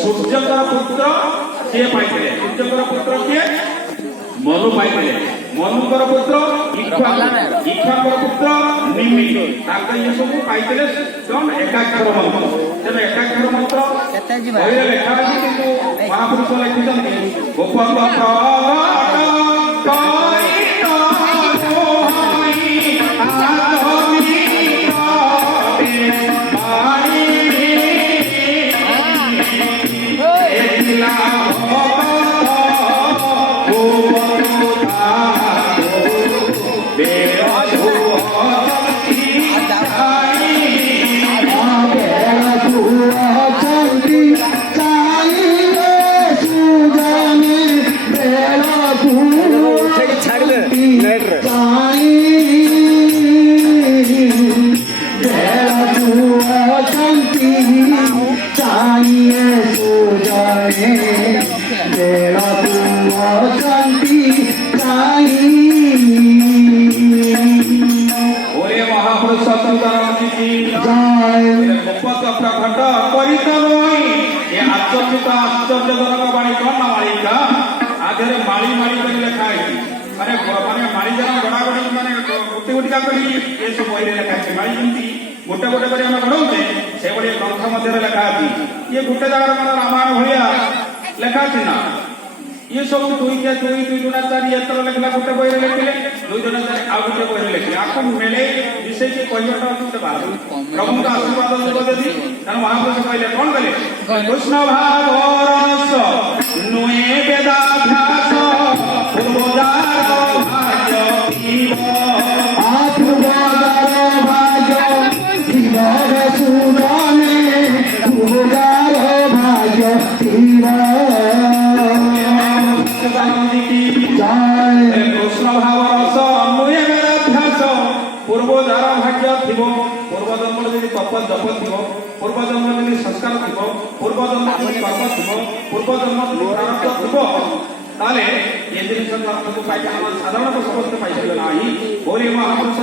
ସୂର୍ଯ୍ୟଙ୍କର ପୁତ୍ର କିଏ ପାଇଥିଲେ? ସୂର୍ଯ୍ୟଙ୍କର ପୁତ୍ର କିଏ? ମନୁ ପାଇଥିଲେ। ମନୁଙ୍କର ପୁତ୍ର ଇକ୍ଷ୍ୱାଙ୍କର ପୁତ୍ର ନିମି। ତାଙ୍କ ଇଏ ସବୁ ପାଇଥିଲେ ଏକାକ୍ଷର ମନ୍ତ୍ର। ତେଣୁ ଏକାକ୍ଷର ମନ୍ତ୍ର ବହିରେ ଲେଖା ଅଛି, କିନ୍ତୁ ମହାପୁରୁଷ ଲେଖିଛନ୍ତି ଗୋପନ आश्चर्यजनक बाणी कौन ना मालिका आधे माली माली कर लिखा है। माने माने माली जन गड़ा गड़ी माने गोटे गोटिका करी ये सब बही लिखा है। माली जंती गोटे गोटे करी हम पढौते से बड़ी ग्रंथ मध्य लिखा है। ये गोटे जगह माने रामायण भलिया लिखा है ना। ये सब दुई गुणा चार ये तरह लिखला गोटे बही लिखले दुई गुणा चार आ गोटे बही लिखले आपको मेले विषय के कहबाटा होते बात प्रभु का आशीर्वाद होतो जदी तन महापुरुष कहले कोन कहले कृष्ण भाव रस नुए वेदाभ्यास पूर्वदार भाग्य जीव पूर्वदार भाग्य जीव सुनाने पूर्वदार भाग्य जीव कृष्ण भाव रस नुए वेदाभ्यास पूर्वदार भाग्य जीव पूर्वजन्म यदि तप जप थी पूर्वजन्म यदि संस्कार थी पूर्वजन्म यदि कर्म थी पूर्वजन्म प्रारब्ध थी ताले ये जिन को पाई साधारण समस्त पाई ना बोले महापुरुष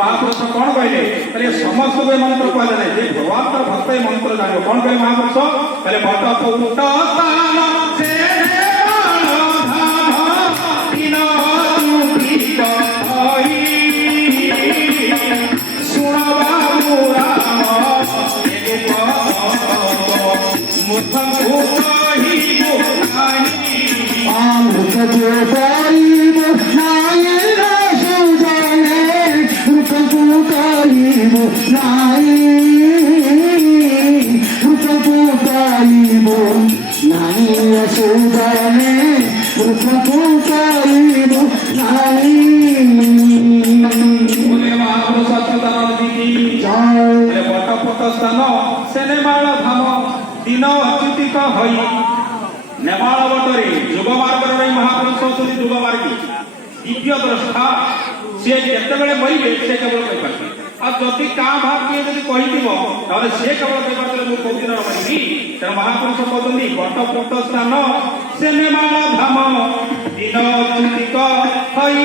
महापुरुष कौन कहले कहले समस्त मंत्र कहले नहीं जे भगवान भक्त मंत्र जानो कौन कहले महापुरुष कहले बट पुट दिन अच्युतिक हई नेमाल बटरे युग मार्ग महापुरुष होती युग मार्गी दिव्य द्रष्टा सी जिते मरबे से केवल कहीपर आदि क्या भाग किए जब कही सी केवल कहीपर मुझे कौ दिन मरबी तेना महापुरुष कहते बटपुट स्थान से नेमाल धाम दिन अच्युतिक हई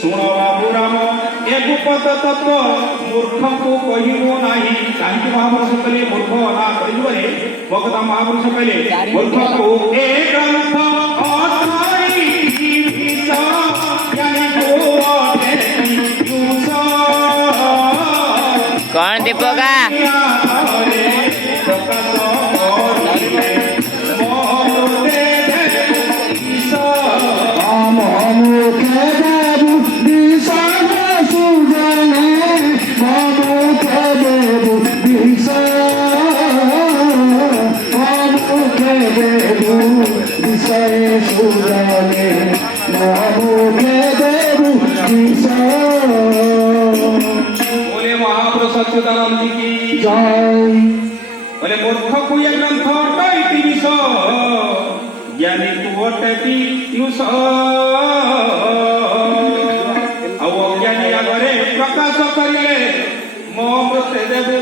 शुण बाबू राम ए गुपत तत्व मूर्ख को कहबो नाही कहीं महापुरुष कहले मूर्ख ना कहबे भगत महापुरुष कहले मूर्ख को ए ग्रंथ अथई विष यानी कौन दीपका सच्चिदानंद की जय। बोले मूर्ख को ये ग्रंथ अटैति विष ज्ञानी को अटैति युष अज्ञानी आगे प्रकाश करिले मो प्रते देवे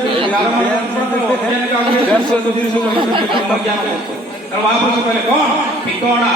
महापुरुष कहले कौन ठिकाना